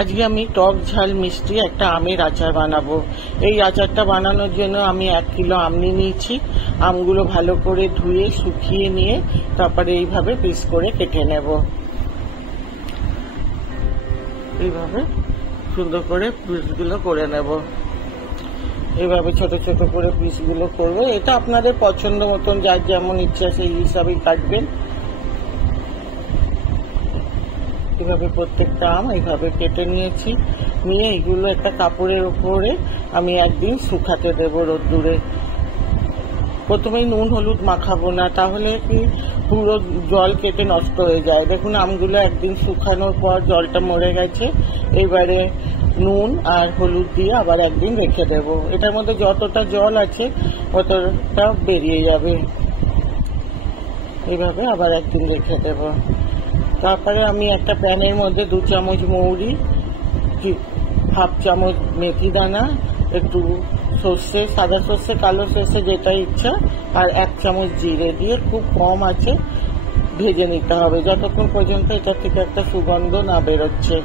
আজকে আমি টক ঝাল মিষ্টি একটা আমের আচার বানাবো। এই আচারটা বানানোর জন্য আমি 1 কিলো আম নিয়ে নিয়েছি। আমগুলো ভালো করে ধুয়ে শুকিয়ে নিয়ে তারপরে এইভাবে পিস করে কেটে নেব। এইভাবে সুন্দর করে পিসগুলো করে নেব। এইভাবে ছোট ছোট করে পিসগুলো করবো। এটা আপনাদের পছন্দ মতন যার যেমন ইচ্ছা সেই হিসাবেই কাটবেন। এভাবে প্রত্যেকটা আম এইভাবে কেটে নিয়েছি। নিয়ে এগুলো একটা কাপড়ের উপরে আমি একদিন শুকাতে দেবো রোদ্দুরে। প্রথমেই নুন হলুদ মাখাবো না, তাহলে কি পুরো জল কেটে নষ্ট হয়ে যায়। দেখুন আমগুলো একদিন শুকানোর পর জলটা মরে গেছে। এবারে নুন আর হলুদ দিয়ে আবার একদিন রেখে দেব। এটার মধ্যে যতটা জল আছে ততটা বেরিয়ে যাবে। এইভাবে আবার একদিন রেখে দেব। তারপরে আমি একটা প্যানের মধ্যে 2 চামচ মৌরি, 1/2 চামচ মেথি দানা, একটু সর্ষে, সাদা সর্ষে কালো সর্ষে যেটা ইচ্ছা, আর 1 চামচ জিরে দিয়ে খুব কম আছে ভেজে নিতে হবে যতক্ষণ পর্যন্ত এটা থেকে একটা সুগন্ধ না বেরোচ্ছে।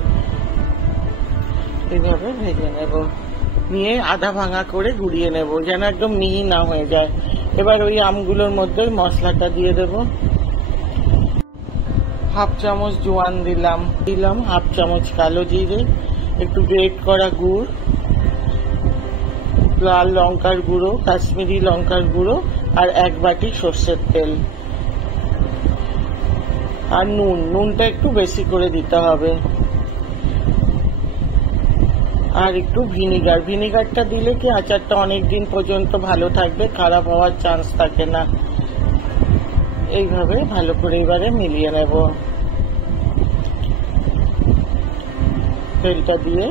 এইভাবে ভেজে নেব। নিয়ে আধা ভাঙা করে গুঁড়িয়ে নেব যেন একদম মিহি না হয়ে যায়। এবার ওই আমগুলোর মধ্যে মশলাটা দিয়ে দেব। 1/2 চামচ জোয়ান দিলাম, 1/2 চামচ কালো জিরে, একটু গ্রেট করা গুড়, লাল লঙ্কার গুঁড়ো, কাশ্মীরি লঙ্কার গুঁড়ো, আর 1 বাটি সর্ষের তেল, আর নুনটা একটু বেশি করে দিতে হবে, আর একটু ভিনিগারটা দিলে কি আচারটা অনেক দিন পর্যন্ত ভালো থাকবে, খারাপ হওয়ার চান্স থাকে না। এইভাবে ভালো করে এবারে মিলিয়ে নেব। তেলটা দিয়ে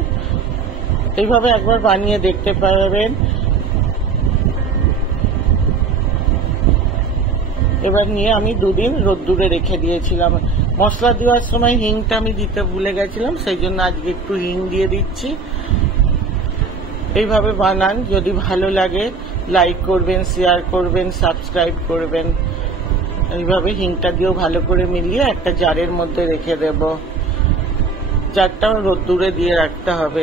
এইভাবে একবার বানিয়ে দেখতে পারবেন। এবার নিয়ে আমি 2 দিন রোদ্দুরে রেখে দিয়েছিলাম। মশলা দেওয়ার সময় হিংটা আমি দিতে ভুলে গেছিলাম, সেই জন্য আজকে একটু হিং দিয়ে দিচ্ছি। এইভাবে বানান। যদি ভালো লাগে লাইক করবেন, শেয়ার করবেন, সাবস্ক্রাইব করবেন। এইভাবে হিংটা দিয়েও ভালো করে মিলিয়ে একটা জারের মধ্যে রেখে দেব। জারটা রোদ্দুরে দিয়ে রাখতে হবে।